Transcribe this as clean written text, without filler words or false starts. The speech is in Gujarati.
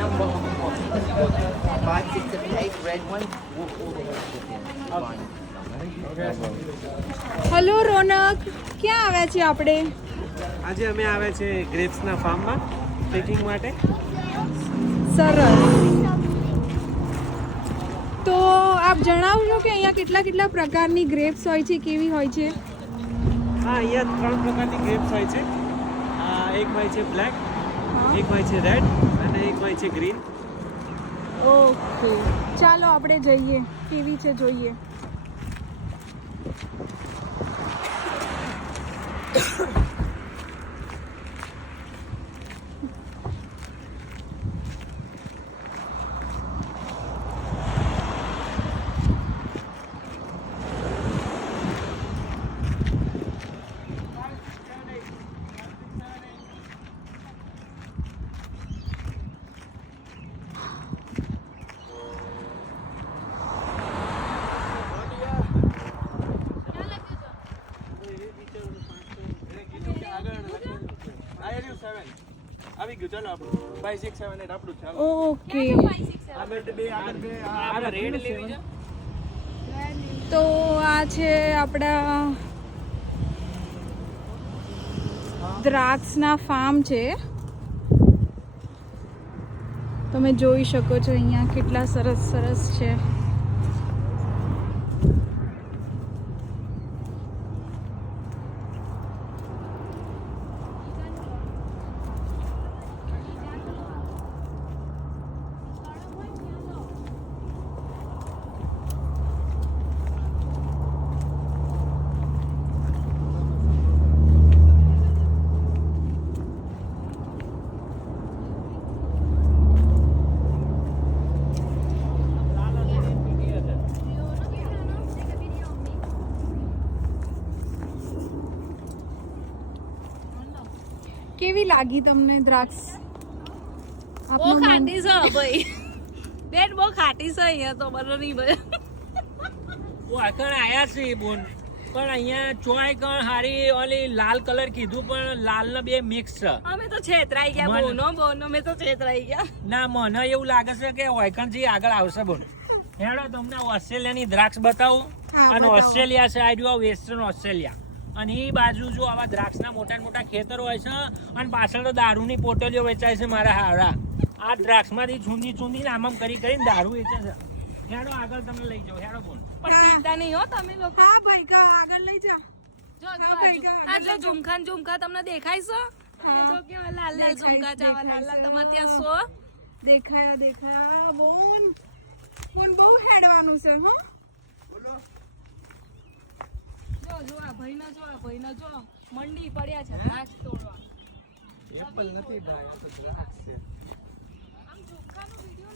number of boxes. 5, 6, 7, 8 red ones. Walk all the way to the end. Fine. Hello Ronak, ક્યાં આવ્યા છીએ આપણે? આજે અમે આવ્યા છે ગ્રેપ્સના ફાર્મમાં પેકિંગ માટે. સરસ. તો આપ જણાવજો કે અહીંયા કેટલા કેટલા પ્રકારની ગ્રેપ્સ હોય છે, કેવી હોય છે? હા, અહીંયા 3 પ્રકારની ગ્રેપ્સ હોય છે. એક હોય છે બ્લેક, એક હોય છે રેડ અને એક હોય છે ગ્રીન. ઓકે, ચાલો આપણે જઈએ, કેવી છે જોઈએ. આવી ગયું, ચાલો આપણું 5, 6, 7, 8 આપણું ચાલો. ઓકે, આ રેડ લેવી છે. તો આ છે આપણા દ્રાક્ષના ફાર્મ છે. તમે જોઈ શકો છો અહીંયા કેટલા સરસ સરસ છે. કેવી લાગી તમને દ્રાક્ષ? બહુ ખાટી છે ભાઈ, બેન બહુ ખાટી છે અહીંયા તો બરો નહીં ભાઈ. વાકણ આયા છે બોન, પણ અહીંયા ચોય કણ હારી ઓલી લાલ કલર કીધું પણ લાલ ને બે મિક્સ છે. અમે તો છેતરાઈ ગયા, બોનો મેં તો છેતરાઈ ગયા. ના, મને એવું લાગે છે કે વાયકણજી આગળ આવશે બોન. હેડો તમને ઓસ્ટ્રેલિયાની દ્રાક્ષ બતાવું. અને ઓસ્ટ્રેલિયા છે, આ વેસ્ટર્ન ઓસ્ટ્રેલિયા. અને એ બાજુ જો આવા દ્રાક્ષના મોટા મોટા ખેતર હોય છે અને પાછળ તો દારૂની પોટલીઓ વેચાય છે મારા હારા. આ દ્રાક્ષમાંથી ચૂંદી ચૂંદીને આમ કરીને દારૂ વેચે છે. હેડો આગળ તમને લઈ જાઓ, હેડો બોન. પણ ચિંતા નહીં હો તમે લોકો. હા ભાઈ, આગળ લઈ જા. જો ઝુમખા તમને દેખાય છે? તો કેવા લાલ લાલ ઝુમખા છે, આવા લાલ લાલ તમારે ત્યાં સો દેખાયા. બોન બહુ હેડવાનું છે. હો, જો આ ભાઈના જો મંડી પડ્યા છે દ્રાક્ષ તોડવા. એપલ નથી ભાઈ, આ તો દ્રાક્ષ છે. આમ ઝુમખાનો વિડિયો